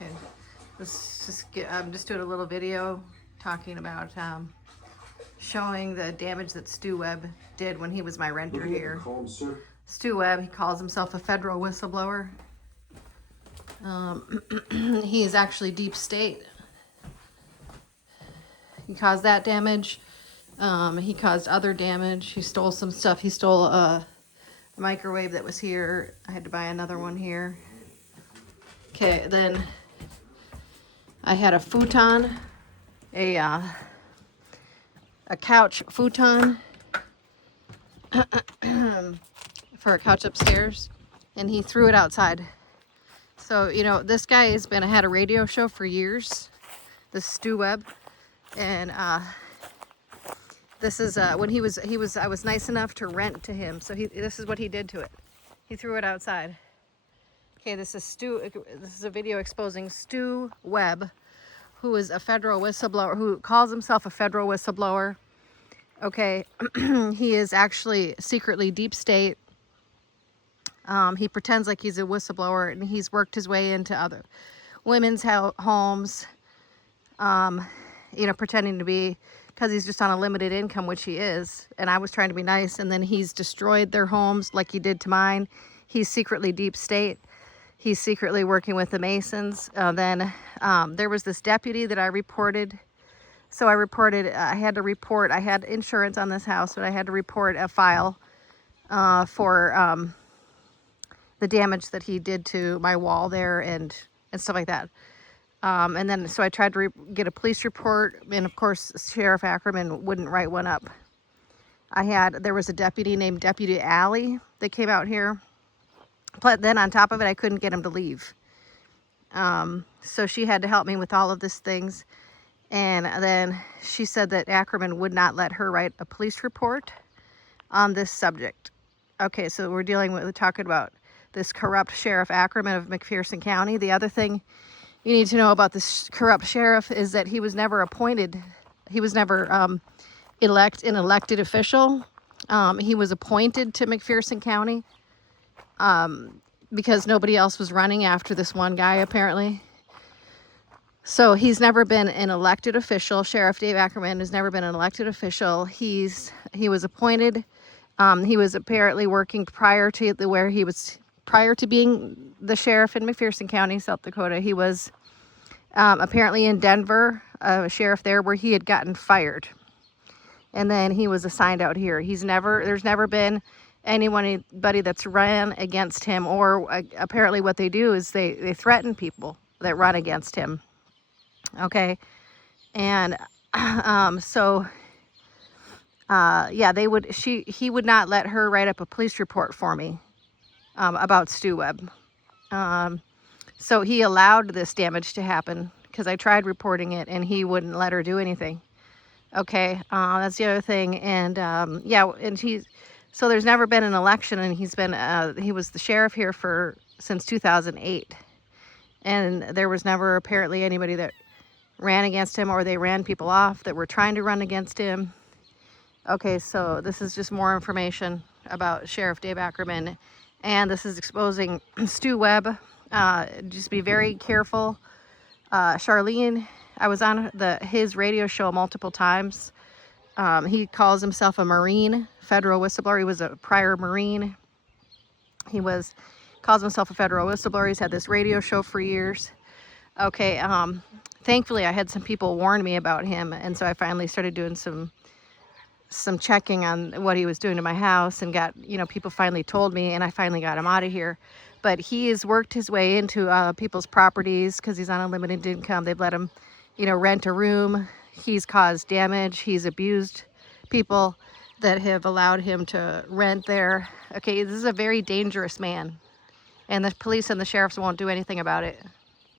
Okay, I'm just doing a little video talking about showing the damage that Stu Webb did when he was my renter here. Stu Webb, he calls himself a federal whistleblower. He is actually deep state. He caused that damage. He caused other damage. He stole some stuff. He stole a microwave that was here. I had to buy another one here. Okay, then I had a futon, a couch futon for a couch upstairs, and he threw it outside. So, you know, this guy had a radio show for years, this Stu Webb, and this is when I was nice enough to rent to him. So this is what he did to it. He threw it outside. Okay, this is a video exposing Stu Webb, who is a federal whistleblower, who calls himself a federal whistleblower. Okay, he is actually secretly deep state. He pretends like he's a whistleblower, and he's worked his way into other women's homes, you know, pretending to be, because he's just on a limited income, which he is. And I was trying to be nice, and then he's destroyed their homes like he did to mine. He's secretly deep state. He's secretly working with the Masons. Then there was this deputy that I reported. So I had to report, I had insurance on this house, but I had to report a file for the damage that he did to my wall there and stuff like that. And then, so I tried to get a police report, and of course, Sheriff Ackerman wouldn't write one up. There was a deputy named Deputy Alley that came out here. But then on top of it, I couldn't get him to leave. So she had to help me with all of these things. And then she said that Ackerman would not let her write a police report on this subject. Okay, so we're talking about this corrupt Sheriff Ackerman of McPherson County. The other thing you need to know about this corrupt sheriff is that he was never appointed. He was never an elected official. He was appointed to McPherson County because nobody else was running after this one guy, apparently. So he's never been an elected official. Sheriff Dave Ackerman has never been an elected official. He was appointed. He was apparently working prior to being the sheriff in McPherson County, South Dakota. He was apparently in Denver, a sheriff there, where he had gotten fired. And then he was assigned out here. There's never been anybody that's ran against him, or apparently what they do is they threaten people that run against him. Okay. And yeah, he would not let her write up a police report for me about Stu Webb. So he allowed this damage to happen because I tried reporting it and he wouldn't let her do anything. Okay, that's the other thing. And yeah, and so there's never been an election, and he was the sheriff here since 2008. And there was never apparently anybody that ran against him, or they ran people off that were trying to run against him. Okay, so this is just more information about Sheriff Dave Ackerman, and this is exposing Stu Webb. Just be very careful. Charlene, I was on his radio show multiple times. He calls himself a Marine, federal whistleblower. He was a prior Marine. Calls himself a federal whistleblower. He's had this radio show for years. Okay, thankfully I had some people warn me about him, and so I finally started doing some checking on what he was doing to my house, and people finally told me, and I finally got him out of here. But he has worked his way into people's properties because he's on a limited income. They've let him, rent a room. He's caused damage. He's abused people that have allowed him to rent there. Okay, this is a very dangerous man, and the police and the sheriffs won't do anything about it.